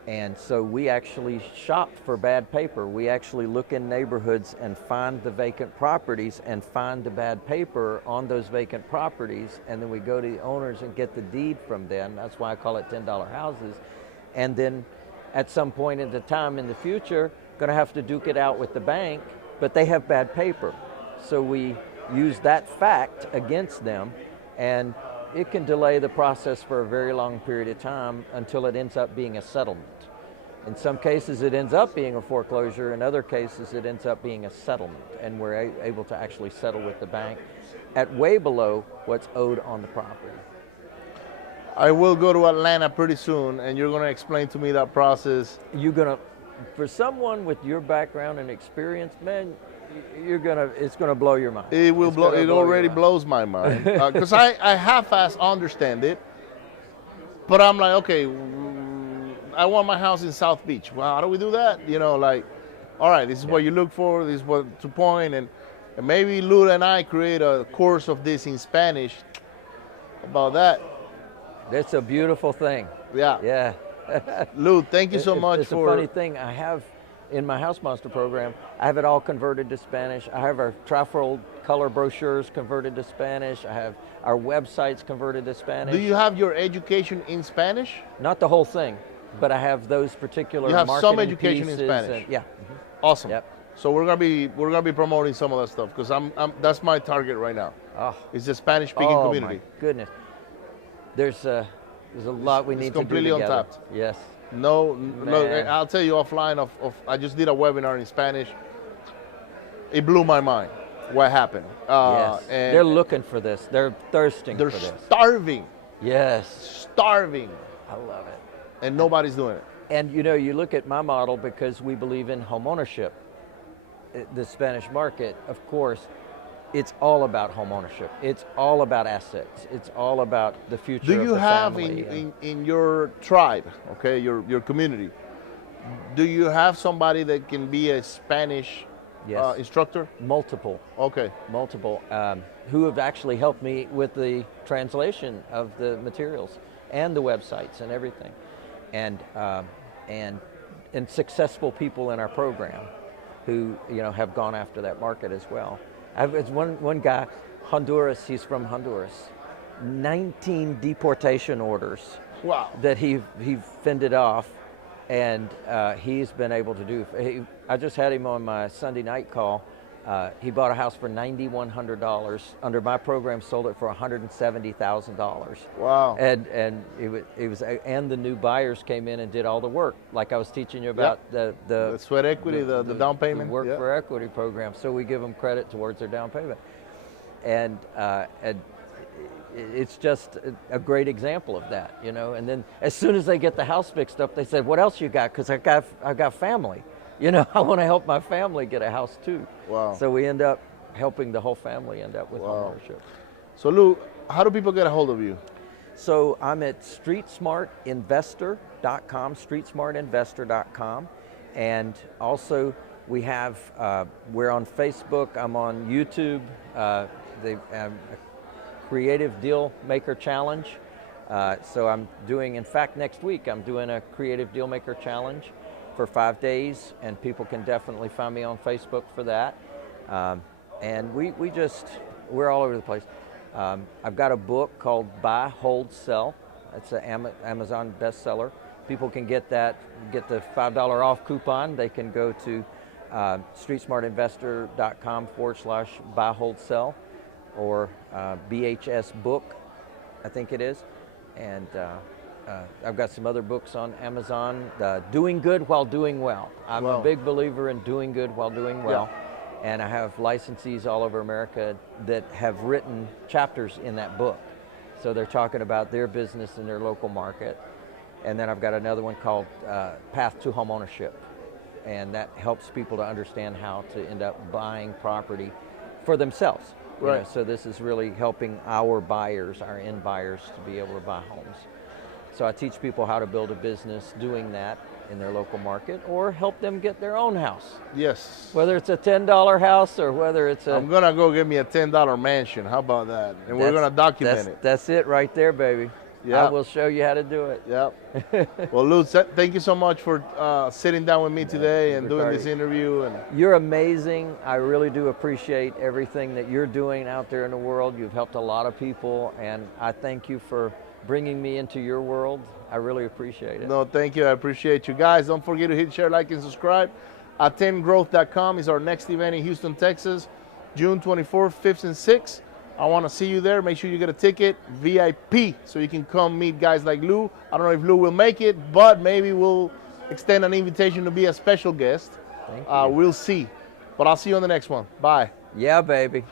And so we actually shop for bad paper. We actually look in neighborhoods and find the vacant properties and find the bad paper on those vacant properties. And then we go to the owners and get the deed from them. That's why I call it $10 houses. And then at some point in the time in the future, going to have to duke it out with the bank, but they have bad paper. So we use that fact against them, and it can delay the process for a very long period of time until it ends up being a settlement. In some cases, it ends up being a foreclosure. In other cases, it ends up being a settlement, and we're able to actually settle with the bank at way below what's owed on the property. I will go to Atlanta pretty soon, and you're going to explain to me that process. For someone with your background and experience, man, it's gonna blow your mind. It will blow. It already blows my mind because I half-ass understand it, but I'm like, okay, I want my house in South Beach. Well, how do we do that? All right, this is what you look for. This is what to point, and maybe Lula and I create a course of this in Spanish about that. That's a beautiful thing. Yeah. Lou, thank you so much it's for. It's a funny thing. I have in my House Monster program, I have it all converted to Spanish. I have our trifold color brochures converted to Spanish. I have our websites converted to Spanish. Do you have your education in Spanish? Not the whole thing, but I have those particular. You have some marketing education in pieces Spanish. Yeah. Awesome. Yep. So we're gonna be promoting some of that stuff because that's my target right now. Oh. It's the Spanish speaking community. Oh my goodness. There's a lot we need to do completely together. untapped. Yes. No, look, I'll tell you offline. I just did a webinar in Spanish. It blew my mind. What happened? Yes. And they're looking for this. They're thirsting for this. They're starving. Yes. Starving. I love it. And nobody's doing it. And you look at my model because we believe in home ownership. The Spanish market, of course, it's all about home ownership. It's all about assets. It's all about the future of the family. Do you have in your tribe, okay, your community, do you have somebody that can be a Spanish instructor? Multiple. Okay. Multiple, who have actually helped me with the translation of the materials and the websites and everything. And successful people in our program who have gone after that market as well. It's one guy, Honduras. He's from Honduras. 19 deportation orders. Wow. That he fended off, and he's been able to do. I just had him on my Sunday night call. He bought a house for $9,100. Under my program, sold it for $170,000. Wow! And it was and the new buyers came in and did all the work, like I was teaching you about the sweat equity, the down payment, the work for equity program. So we give them credit towards their down payment, and it's just a great example of that, you know. And then as soon as they get the house fixed up, they said, "What else you got?" Because I got family, you know. I want to help my family get a house too. Wow. So we end up helping the whole family end up with homeownership. So Lou, how do people get a hold of you? So I'm at streetsmartinvestor.com, streetsmartinvestor.com, and also we have we're on Facebook. I'm on YouTube. The Creative Deal Maker Challenge. So I'm doing, in fact, next week I'm doing a Creative Deal Maker Challenge for 5 days, and people can definitely find me on Facebook for that. And we're all over the place. I've got a book called Buy, Hold, Sell. It's an Amazon bestseller. People can get the $5 off coupon. They can go to streetsmartinvestor.com/buy, hold, sell, or BHS book, I think it is. And I've got some other books on Amazon. Doing Good While Doing Well. I'm a big believer in doing good while doing well. Yeah. And I have licensees all over America that have written chapters in that book. So they're talking about their business in their local market. And then I've got another one called Path to Homeownership. And that helps people to understand how to end up buying property for themselves. Right. You know, so this is really helping our buyers, our end buyers, to be able to buy homes. So I teach people how to build a business doing that in their local market, or help them get their own house. Yes. Whether it's a $10 house or whether it's a... I'm going to go get me a $10 mansion. How about that? And we're going to document it. That's it right there, baby. Yep. I will show you how to do it. Yep. Well, Lou, thank you so much for sitting down with me today and doing this interview. And you're amazing. I really do appreciate everything that you're doing out there in the world. You've helped a lot of people, and I thank you for bringing me into your world. I really appreciate it. No, thank you. I appreciate you. Guys, don't forget to hit share, like, and subscribe. Attendgrowth.com is our next event in Houston, Texas, June 24th, 5th, and 6th. I want to see you there. Make sure you get a ticket, VIP, so you can come meet guys like Lou. I don't know if Lou will make it, but maybe we'll extend an invitation to be a special guest. Thank you. We'll see. But I'll see you on the next one. Bye. Yeah, baby.